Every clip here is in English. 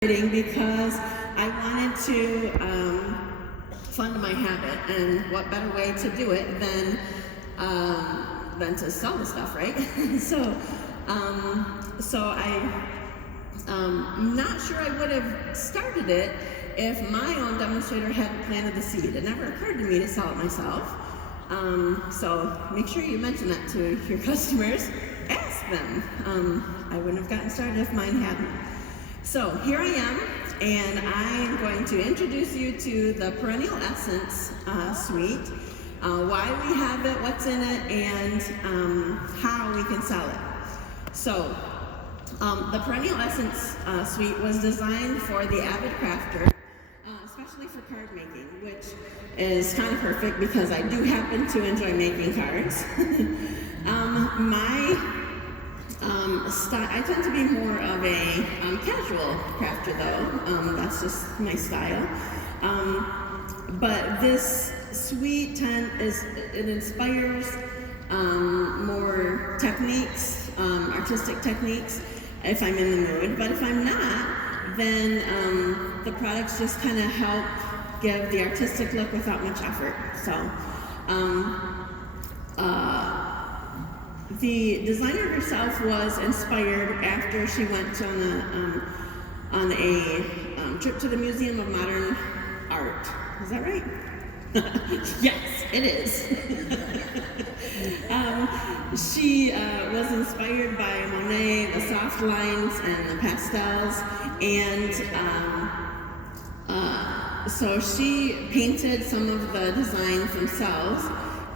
Because I wanted to fund my habit, and what better way to do it than to sell the stuff, right? I'm not sure I would have started it if my own demonstrator hadn't planted the seed. It never occurred to me to sell it myself. So make sure you mention that to your customers. Ask them. I wouldn't have gotten started if mine hadn't. So here I am, and I'm going to introduce you to the Perennial Essence suite, why we have it, what's in it, and how we can sell it. So the Perennial Essence suite was designed for the avid crafter, especially for card making, which is kind of perfect because I do happen to enjoy making cards. I tend to be more of a casual crafter, though. That's just my style. But this suite it inspires more techniques, artistic techniques, if I'm in the mood. But if I'm not, then the products just kind of help give the artistic look without much effort. So. The designer herself was inspired after she went on a trip to the Museum of Modern Art. Is that right? Yes, it is. She was inspired by Monet, the soft lines and the pastels, and so she painted some of the designs themselves,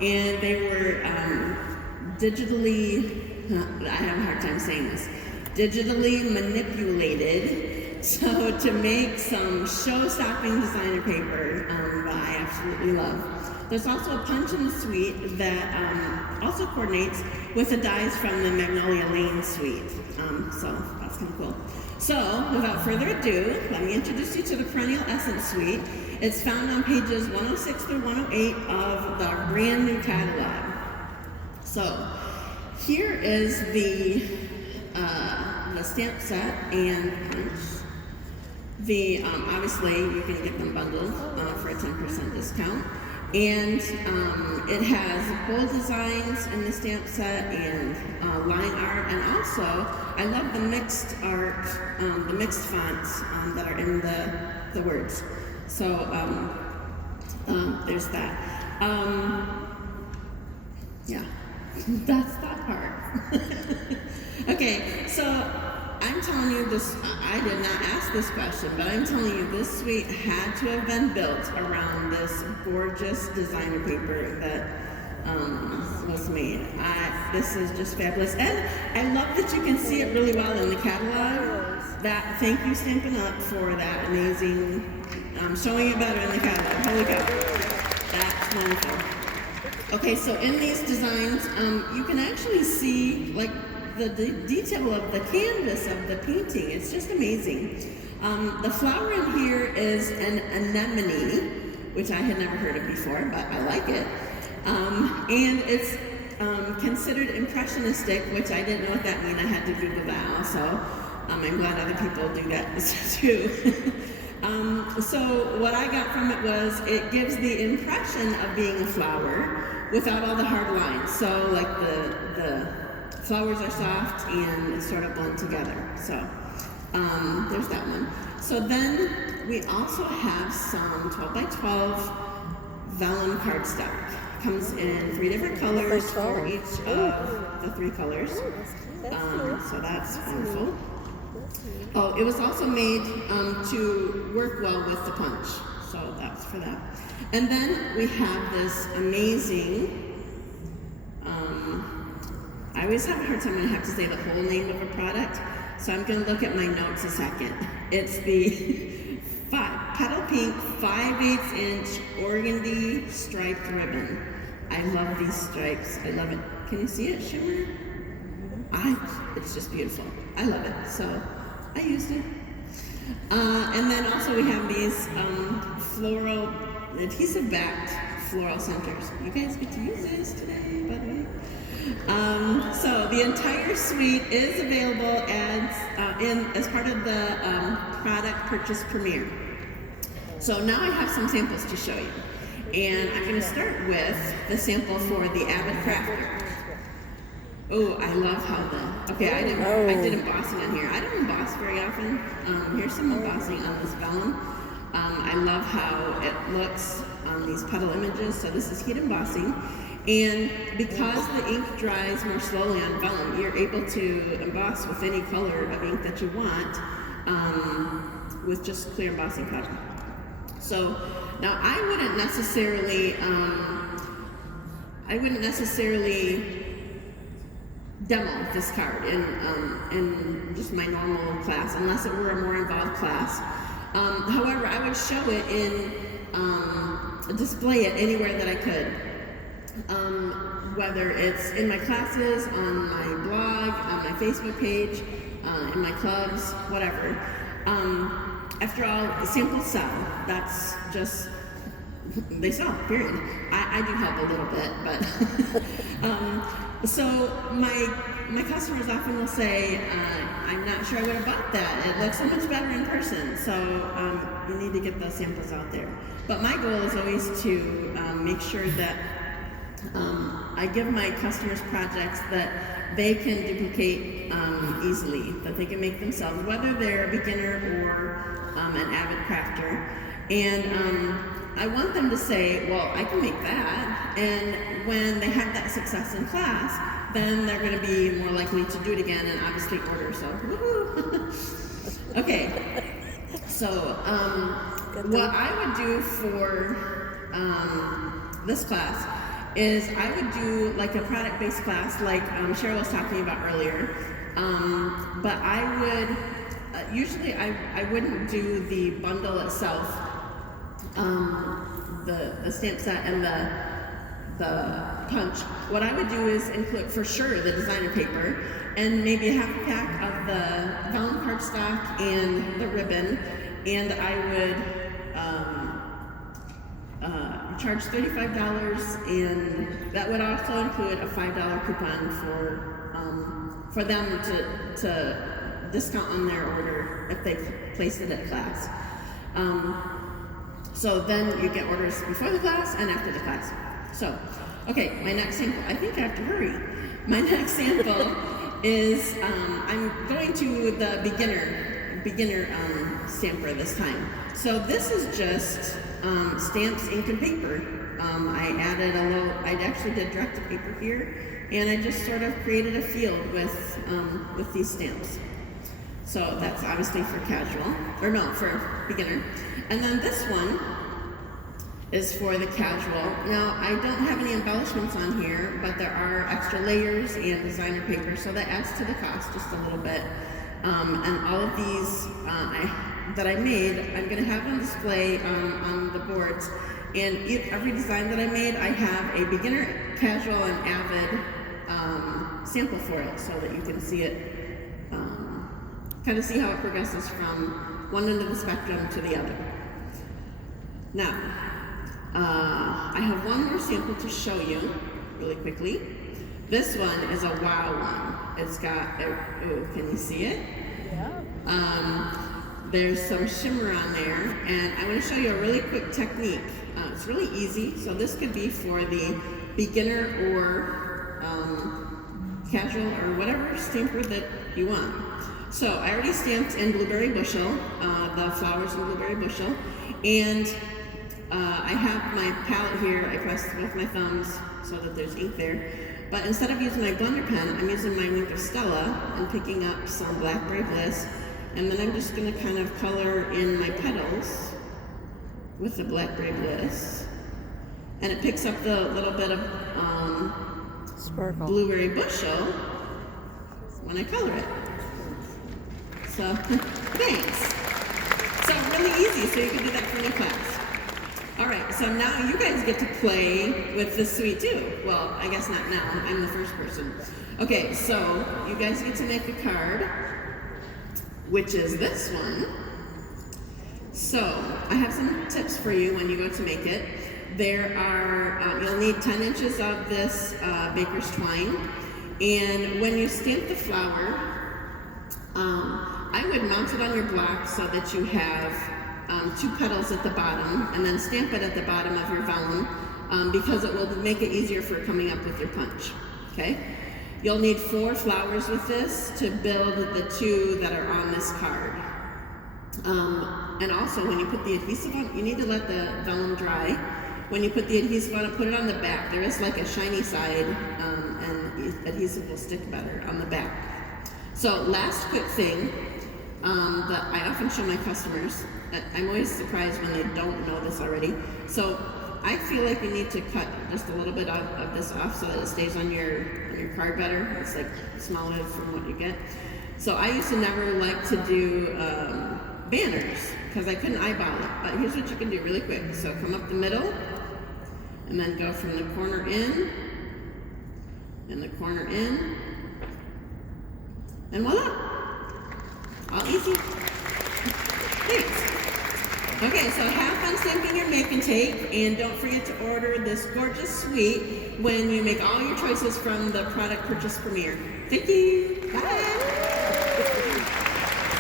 and they were digitally, I have a hard time saying this, digitally manipulated, so to make some show-stopping designer paper that I absolutely love. There's also a punch in the suite that also coordinates with the dies from the Magnolia Lane suite, so that's kind of cool. So, without further ado, let me introduce you to the Perennial Essence suite. It's found on pages 106 through 108 of the brand new catalog. So, here is the stamp set and punch. Obviously, you can get them bundled for a 10% discount. And it has bold designs in the stamp set and line art. And also, I love the mixed art, the mixed fonts that are in the words. So, there's that. Yeah. That's that part. Okay, so I'm telling you this, I did not ask this question, but I'm telling you this suite had to have been built around this gorgeous designer paper that was made. This is just fabulous. And I love that you can see it really well in the catalog. Thank you, Stampin' Up, for that amazing, showing it better in the catalog. Holy cow. That's wonderful. Okay, so in these designs, you can actually see like the detail of the canvas of the painting. It's just amazing. The flower in here is an anemone, which I had never heard of before, but I like it. And it's considered impressionistic, which I didn't know what that meant. I had to Google that also. I'm glad other people do that too. So what I got from it was it gives the impression of being a flower without all the hard lines. So like the flowers are soft and sort of blend together. So there's that one. So then we also have some 12 by 12 vellum cardstock. Comes in 3 different colors for each of the 3 colors. So that's wonderful. Oh, it was also made to work well with the punch, so that's for that. And then we have this amazing, I always have a hard time when I have to say the whole name of a product, so I'm going to look at my notes a second. It's the Petal Pink 5/8 inch organdy striped ribbon. I love these stripes. I love it. Can you see it shimmer? It's just beautiful. I love it. So I used it. And then also we have these floral adhesive backed floral centers. You guys get to use this today, by the way. So the entire suite is available as part of the product purchase premiere. So now I have some samples to show you. And I'm going to start with the sample for the Avid Crafter. Oh, I love how I did embossing on here. I don't emboss very often. Here's some embossing on this vellum. I love how it looks on these petal images. So this is heat embossing. And because the ink dries more slowly on vellum, you're able to emboss with any color of ink that you want with just clear embossing powder. So now I wouldn't necessarily demo this card in just my normal class, unless it were a more involved class. However, I would show it display it anywhere that I could. Whether it's in my classes, on my blog, on my Facebook page, in my clubs, whatever. After all, samples sell. That's just, they sell, period. I do help a little bit, but so my customers often will say, I'm not sure I would have bought that. It looks so much better in person. So you need to get those samples out there. But my goal is always to make sure that I give my customers projects that they can duplicate easily, that they can make themselves, whether they're a beginner or an avid crafter. And I want them to say, well, I can make that. And when they have that success in class, then they're going to be more likely to do it again and obviously order. So, woohoo! Okay. So, what I would do for this class is I would do like a product-based class like Cheryl was talking about earlier, but I would, usually I wouldn't do the bundle itself, the stamp set and the punch. What I would do is include for sure the designer paper and maybe a half a pack of the vellum cardstock and the ribbon, and I would charge $35, and that would also include a $5 coupon for them to discount on their order if they place it at class. So then you get orders before the class and after the class. So, okay, my next sample, I think I have to hurry. My next sample is, I'm going to the beginner stamper this time. So this is just stamps, ink, and paper. I added I actually did direct to paper here, and I just sort of created a field with these stamps. So that's obviously for casual, for beginner. And then this one is for the casual. Now, I don't have any embellishments on here, but there are extra layers and designer paper, so that adds to the cost just a little bit. And all of these that I made, I'm going to have on display on the boards. And every design that I made, I have a beginner, casual, and avid sample for it, so that you can see it, kind of see how it progresses from one end of the spectrum to the other. Now, I have one more sample to show you really quickly. This one is a wow one. It's got, can you see it? Yeah. There's some shimmer on there, and I want to show you a really quick technique. It's really easy, so this could be for the beginner or casual or whatever stamper that you want. So I already stamped in Blueberry Bushel, the flowers in Blueberry Bushel, and I have my palette here. I pressed both my thumbs so that there's ink there. But instead of using my blender pen, I'm using my Wink of Stella and picking up some Blackberry Bliss. And then I'm just going to kind of color in my petals with the Blackberry Bliss. And it picks up the little bit of Blueberry Bushel when I color it. So, thanks. So really easy, so you can do that for any class. All right, so now you guys get to play with this suite too. Well, I guess not now, I'm the first person. Okay, so you guys get to make a card, which is this one. So I have some tips for you when you go to make it. There are, you'll need 10 inches of this baker's twine. And when you stamp the flower, I would mount it on your block so that you have 2 petals at the bottom, and then stamp it at the bottom of your vellum because it will make it easier for coming up with your punch. Okay? You'll need 4 flowers with this to build the 2 that are on this card. And also, when you put the adhesive on, you need to let the vellum dry. When you put the adhesive on it, put it on the back. There is like a shiny side, and adhesive will stick better on the back. So last quick thing that I often show my customers, I'm always surprised when they don't know this already. So I feel like you need to cut just a little bit of this off so that it stays on your card better. It's like smaller from what you get. So I used to never like to do banners because I couldn't eyeball it. But here's what you can do really quick. So come up the middle and then go from the corner in and the corner in, and voila! All easy. Thanks. Okay, so have fun stamping your make and take, and don't forget to order this gorgeous suite when you make all your choices from the product purchase premiere. Thank you. Bye.